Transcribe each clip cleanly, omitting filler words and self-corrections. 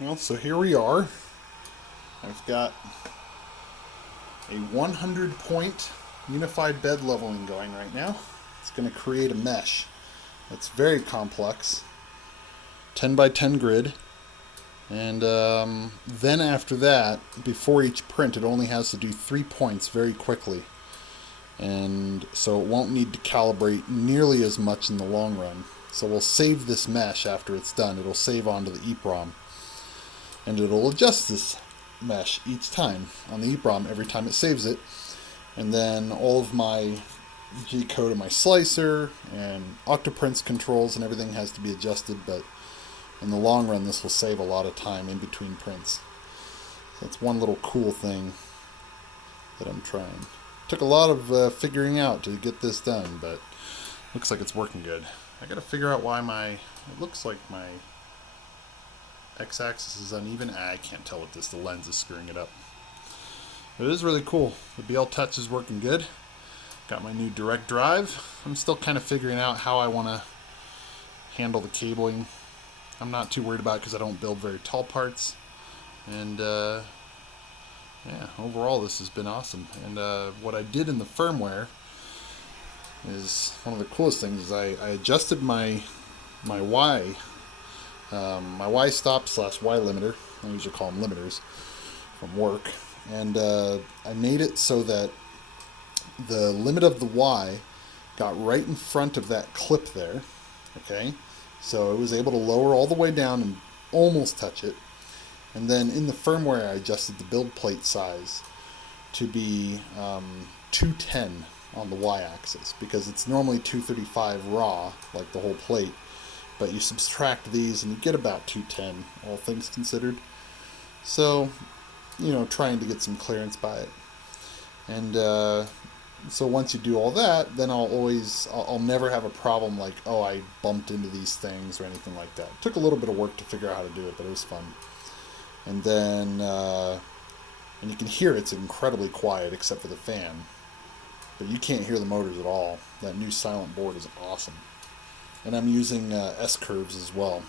Well, so here we are. I've got a 100 point unified bed leveling going right now. It's going to create a mesh that's very complex, 10 by 10 grid. And then after that, before each print, it only has to do 3 points very quickly. And so it won't need to calibrate nearly as much in the long run. So we'll save this mesh after it's done. It'll save onto the EEPROM. And it'll adjust this mesh each time on the EEPROM every time it saves it. And then all of my G code of my slicer and Octoprints controls and everything has to be adjusted, but in the long run this will save a lot of time in between prints. So that's one little cool thing that I'm trying. Took a lot of figuring out to get this done, but looks like it's working good. I gotta figure out why it looks like my x-axis is uneven. I can't tell with this, the lens is screwing it up. But it is really cool. The BL Touch is working good. Got my new direct drive. I'm still kind of figuring out how I want to handle the cabling. I'm not too worried about it because I don't build very tall parts. And yeah, overall this has been awesome. And what I did in the firmware is one of the coolest things is I adjusted my Y, my Y stop slash Y limiter. I usually call them limiters from work. And I made it so that the limit of the Y got right in front of that clip there. Okay, so it was able to lower all the way down and almost touch it. And then in the firmware, I adjusted the build plate size to be 210 on the y-axis because it's normally 235 raw, like the whole plate. But you subtract these and you get about 210, all things considered. So, trying to get some clearance by it. And so once you do all that, then I'll never have a problem like, oh, I bumped into these things or anything like that. It took a little bit of work to figure out how to do it, but it was fun. And then, and you can hear it's incredibly quiet except for the fan. But you can't hear the motors at all. That new silent board is awesome. And I'm using S-curves as well.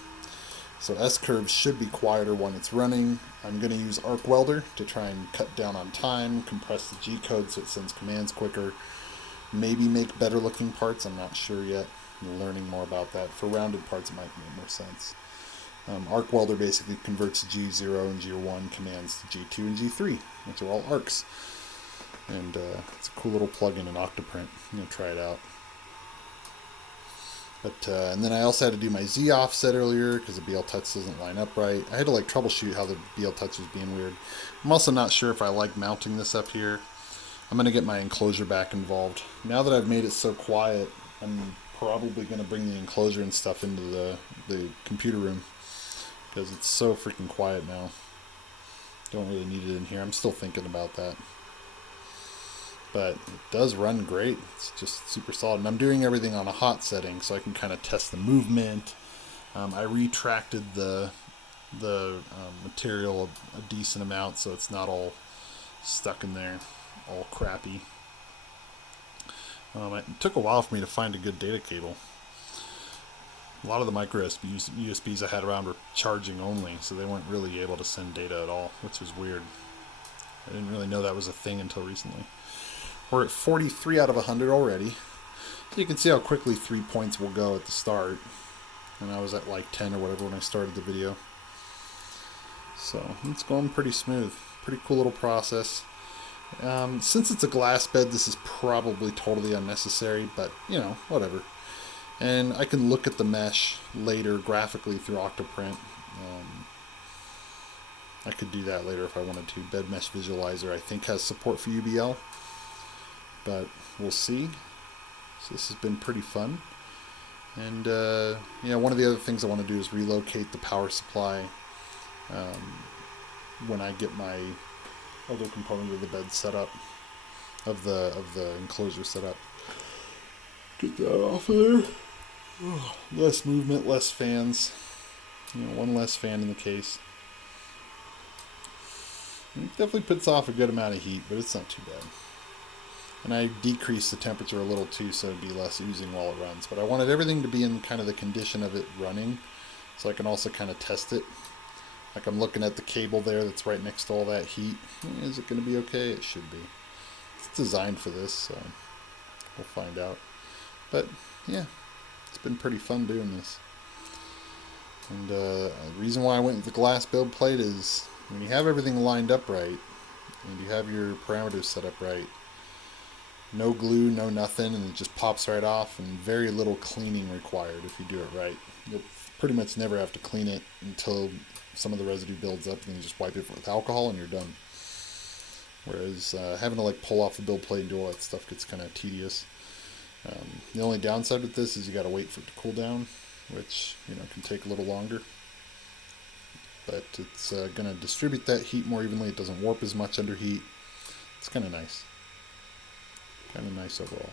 So S-curves should be quieter when it's running. I'm going to use Arc Welder to try and cut down on time, compress the G-code so it sends commands quicker, maybe make better looking parts, I'm not sure yet. I'm learning more about that. For rounded parts it might make more sense. Arc Welder basically converts G0 and G1 commands to G2 and G3, which are all arcs. And it's a cool little plugin in Octoprint. I'm going to try it out. But and then I also had to do my Z offset earlier because the BL Touch doesn't line up right. I had to troubleshoot how the BL Touch was being weird. I'm also not sure if I like mounting this up here. I'm going to get my enclosure back involved. Now that I've made it so quiet, I'm probably going to bring the enclosure and stuff into the computer room because it's so freaking quiet now. Don't really need it in here. I'm still thinking about that. But it does run great. It's just super solid. And I'm doing everything on a hot setting so I can kind of test the movement. I retracted the material a decent amount so it's not all stuck in there, all crappy. It took a while for me to find a good data cable. A lot of the micro USBs I had around were charging only, so they weren't really able to send data at all, which was weird. I didn't really know that was a thing until recently. We're at 43 out of 100 already. So you can see how quickly 3 points will go at the start. And I was at like 10 or whatever when I started the video. So it's going pretty smooth. Pretty cool little process. Since it's a glass bed, this is probably totally unnecessary, but whatever. And I can look at the mesh later graphically through Octoprint. I could do that later if I wanted to. Bed Mesh Visualizer, I think, has support for UBL. But we'll see. So this has been pretty fun. And one of the other things I want to do is relocate the power supply when I get my other component of the bed set up, of the enclosure set up. Get that off of there. Less movement, less fans. One less fan in the case. It definitely puts off a good amount of heat, but it's not too bad. And I decreased the temperature a little too so it'd be less oozing while it runs. But I wanted everything to be in kind of the condition of it running so I can also kind of test it Like I'm looking at the cable there that's right next to all that heat. Is it going to be okay? It should be. It's designed for this, so we'll find out. But yeah, it's been pretty fun doing this. And the reason why I went with the glass build plate is when you have everything lined up right and you have your parameters set up right, no glue, no nothing, and it just pops right off, and very little cleaning required if you do it right. You'll pretty much never have to clean it until some of the residue builds up, and then you just wipe it with alcohol and you're done. Whereas having to like pull off the build plate and do all that stuff gets kind of tedious. The only downside with this is you got to wait for it to cool down, which can take a little longer. But it's going to distribute that heat more evenly. It doesn't warp as much under heat. It's kind of nice. Kind of nice overall.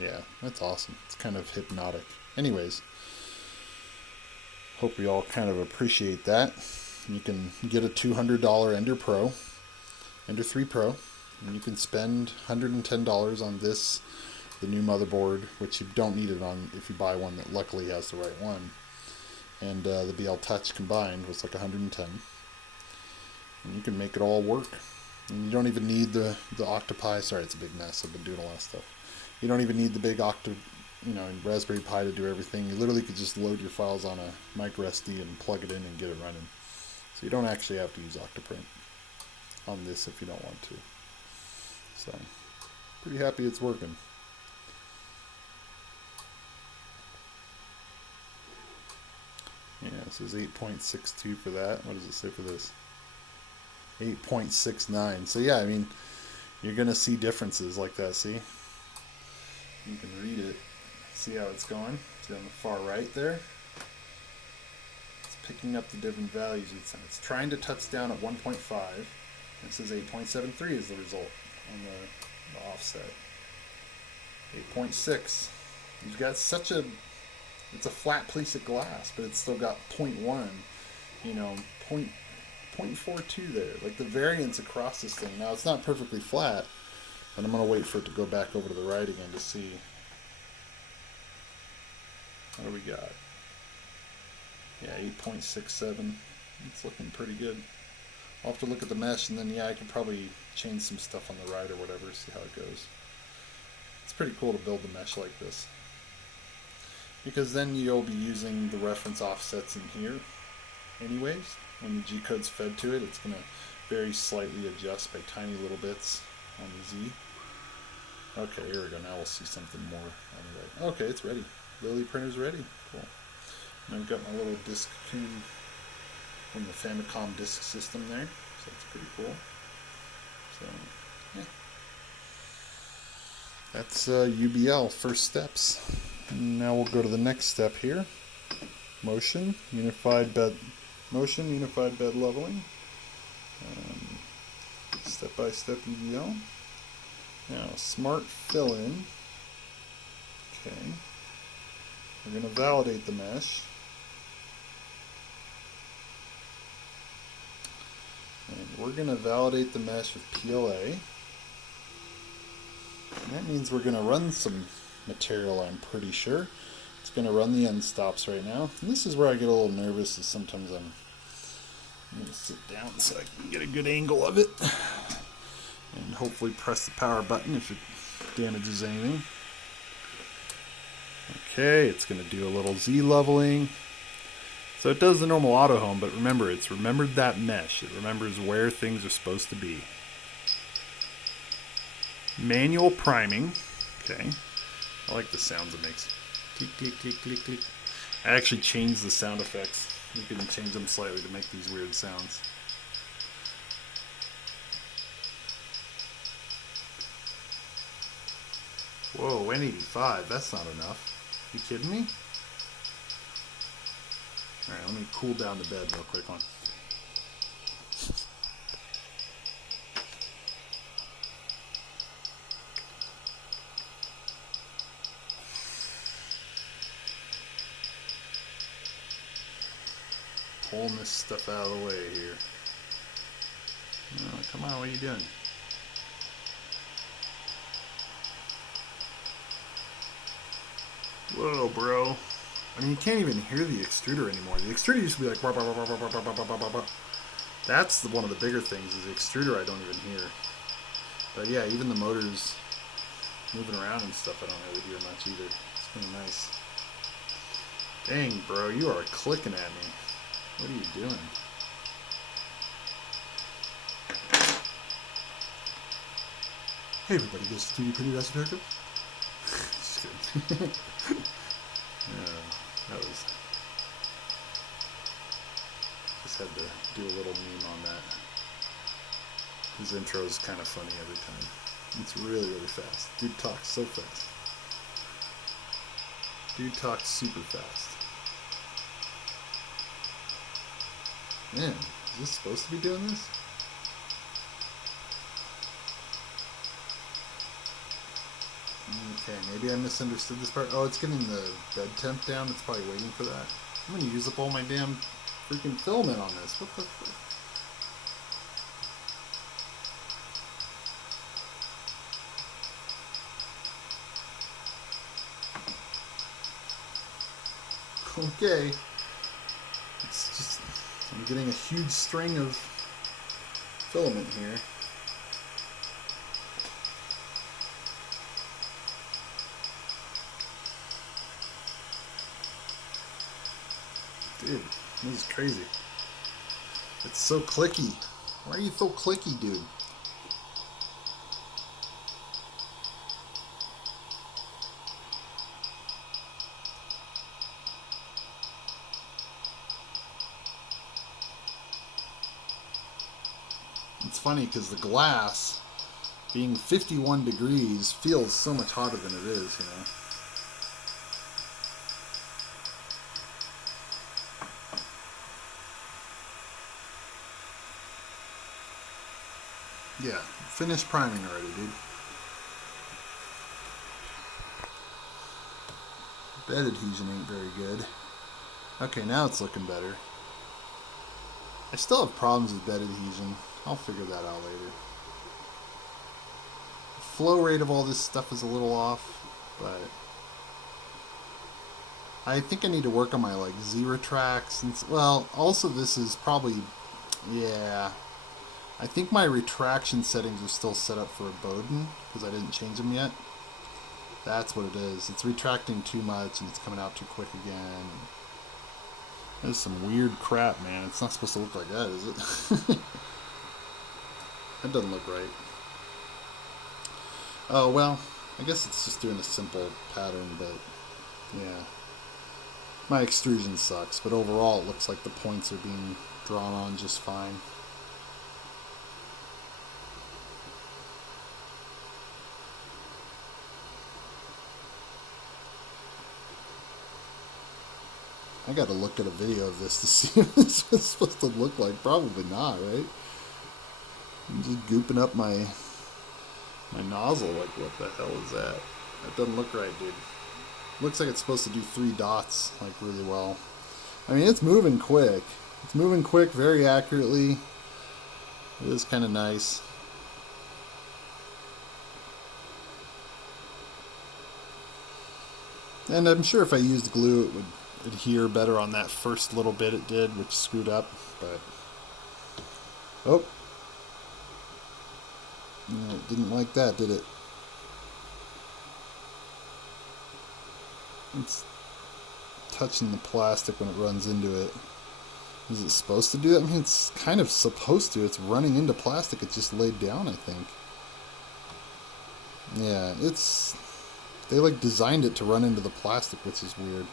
Yeah, that's awesome. It's kind of hypnotic. Anyways, hope you all kind of appreciate that. You can get a $200 Ender Pro, Ender 3 Pro, and you can spend $110 on this, the new motherboard, which you don't need it on if you buy one that luckily has the right one, and the BL Touch combined was like $110, and you can make it all work. And you don't even need the Octopi. Sorry, it's a big mess. I've been doing a lot of stuff. You don't even need the big Raspberry Pi to do everything. You literally could just load your files on a micro SD and plug it in and get it running. So you don't actually have to use Octoprint on this if you don't want to. So, pretty happy it's working. Yeah, this is 8.62 for that. What does it say for this? 8.69. So yeah, I mean, you're going to see differences like that, see? You can read it. See how it's going? See on the far right there? It's picking up the different values. It's trying to touch down at 1.5. This is 8.73 is the result on the offset. 8.6. You've got it's a flat piece of glass, but it's still got 0.1, 0.42 there. Like the variance across this thing. Now it's not perfectly flat, but I'm going to wait for it to go back over to the right again to see. What do we got? Yeah, 8.67. It's looking pretty good. I'll have to look at the mesh, and then I can probably change some stuff on the right or whatever, see how it goes. It's pretty cool to build the mesh like this, because then you'll be using the reference offsets in here anyways. When the G-code's fed to it, it's going to very slightly adjust by tiny little bits on the Z. Okay, here we go. Now we'll see something more on the right. Okay, it's ready. Lily printer's ready. Cool. And I've got my little disc tune from the Famicom disk system there, so that's pretty cool. So, yeah. That's UBL, first steps. And now we'll go to the next step here. Motion, unified bed leveling. Step-by-step UBL. Now, smart fill-in. Okay. We're going to validate the mesh. And we're going to validate the mesh with PLA. And that means we're going to run some material, I'm pretty sure. It's going to run the end stops right now. And this is where I get a little nervous, is sometimes I'm going to sit down so I can get a good angle of it. And hopefully press the power button if it damages anything. Okay, it's going to do a little Z leveling. So it does the normal auto home, but remember, it's remembered that mesh. It remembers where things are supposed to be. Manual priming. Okay. I like the sounds it makes. Click, click, click, click, click. I actually changed the sound effects. You can change them slightly to make these weird sounds. Whoa, 185. That's not enough. You kidding me? Alright, let me cool down the bed real quick. Pulling this stuff out of the way here. Oh, come on, what are you doing? Whoa, bro. I mean, you can't even hear the extruder anymore. The extruder used to be like, bah, bah, bah, bah, bah, bah, bah, bah, bah, bah. That's one of the bigger things, is the extruder I don't even hear. But yeah, even the motors moving around and stuff, I don't really hear much either. It's kind of nice. Dang, bro, you are clicking at me. What are you doing? Hey everybody, this is 3D Printed Acid Haircut. Just kidding. Yeah, that was... Just had to do a little meme on that. His intro is kind of funny every time. It's really, really fast. Dude talks so fast. Dude talks super fast. Man, is this supposed to be doing this? Okay, maybe I misunderstood this part. Oh, it's getting the bed temp down. It's probably waiting for that. I'm gonna use up all my damn freaking filament on this. What the fuck? Okay. It's just, I'm getting a huge string of filament here. Dude, this is crazy. It's so clicky. Why are you so clicky, dude? It's funny because the glass, being 51 degrees, feels so much hotter than it is, you know? Yeah, finish priming already, dude. Bed adhesion ain't very good. Okay, now it's looking better. I still have problems with bed adhesion. I'll figure that out later. The flow rate of all this stuff is a little off, but I think I need to work on my like Z retracts and well, also this is probably yeah. I think my retraction settings are still set up for a Bowden because I didn't change them yet. That's what it is. It's retracting too much and it's coming out too quick again. That's some weird crap, man. It's not supposed to look like that, is it? That doesn't look right. Oh, well, I guess it's just doing a simple pattern, but yeah. My extrusion sucks, but overall it looks like the points are being drawn on just fine. I gotta look at a video of this to see what this was supposed to look like. Probably not, right? I'm just gooping up my nozzle. Like, what the hell is that? That doesn't look right, dude. Looks like it's supposed to do 3 dots, like, really well. I mean, it's moving quick. It's moving quick, very accurately. It is kind of nice. And I'm sure if I used glue, it would adhere better on that first little bit it did, which screwed up. But oh, no, it didn't like that, did it? It's touching the plastic when it runs into it. Is it supposed to do that? I mean, it's kind of supposed to. It's running into plastic. It's just laid down, I think. Yeah, it's... They, like, designed it to run into the plastic, which is weird.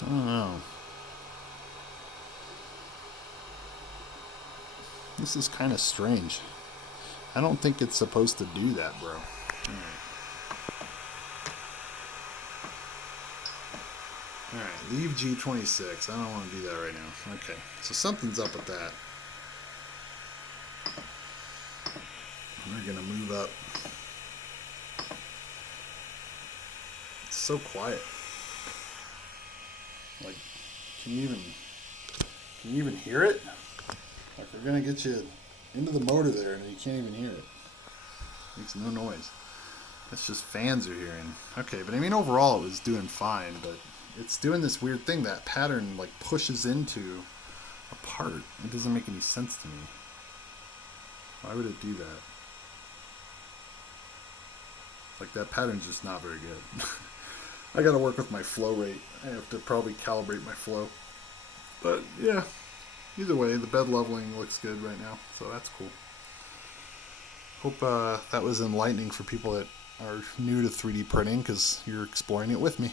I don't know. This is kind of strange. I don't think it's supposed to do that, bro. Alright, leave G26. I don't want to do that right now. Okay, so something's up with that. We're gonna move up. It's so quiet. Like, can you even hear it? Like, we're gonna get you into the motor there and you can't even hear it. Makes no noise. It's just fans are hearing. Okay, but I mean overall it was doing fine, but it's doing this weird thing. That pattern like pushes into a part. It doesn't make any sense to me. Why would it do that? Like that pattern's just not very good. I gotta work with my flow rate. I have to probably calibrate my flow. But yeah, either way, the bed leveling looks good right now, so that's cool. Hope that was enlightening for people that are new to 3D printing because you're exploring it with me.